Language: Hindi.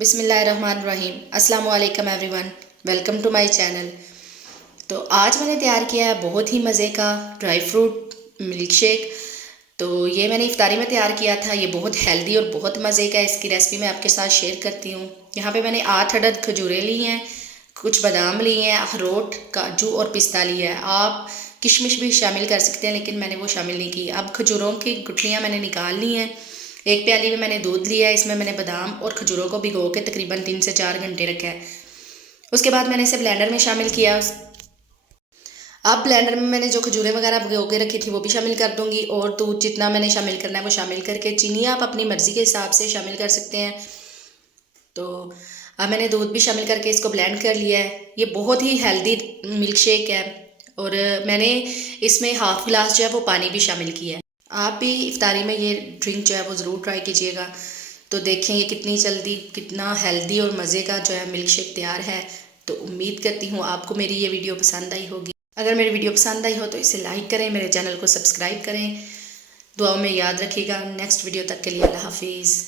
बिस्मिल्लाहिर्रहमानिर्रहीम। अस्सलाम वालेकुम everyone, welcome to my channel. तो आज मैंने तैयार किया है बहुत ही मज़े का ड्राई फ्रूट मिल्क शेक। तो ये मैंने इफ्तारी में तैयार किया था। ये बहुत हेल्दी और बहुत मज़े का है। इसकी रेसिपी मैं आपके साथ शेयर करती हूँ। यहाँ पे मैंने 8 अदद खजूरें ली हैं, कुछ बादाम लिए हैं, अखरोट, काजू और पिस्ता लिया है। आप किशमिश भी शामिल कर सकते हैं, लेकिन मैंने वो शामिल नहीं की। अब खजूरों की गुठलियाँ मैंने निकाल ली हैं। एक प्याली में मैंने दूध लिया है। इसमें मैंने बादाम और खजूरों को भिगो के तकरीबन 3 से 4 घंटे रखा है। उसके बाद मैंने इसे ब्लेंडर में शामिल किया। अब ब्लेंडर में मैंने जो खजूरें वगैरह भिगो के रखी थी वो भी शामिल कर दूंगी, और दूध जितना मैंने शामिल करना है वो शामिल करके, चीनी आप अपनी मर्ज़ी के हिसाब से शामिल कर सकते हैं। तो अब मैंने दूध भी शामिल करके इसको ब्लेंड कर लिया है। ये बहुत ही हेल्दी मिल्क शेक है, और मैंने इसमें हाफ़ गिलास जो है वो पानी भी शामिल किया है। आप भी इफ्तारी में ये ड्रिंक जो है वो ज़रूर ट्राई कीजिएगा। तो देखें ये कितनी जल्दी, कितना हेल्दी और मज़े का जो है मिल्क शेक तैयार है। तो उम्मीद करती हूँ आपको मेरी ये वीडियो पसंद आई होगी। अगर मेरी वीडियो पसंद आई हो तो इसे लाइक करें, मेरे चैनल को सब्सक्राइब करें। दुआओं में याद रखिएगा। नेक्स्ट वीडियो तक के लिए अल्लाह हाफिज़।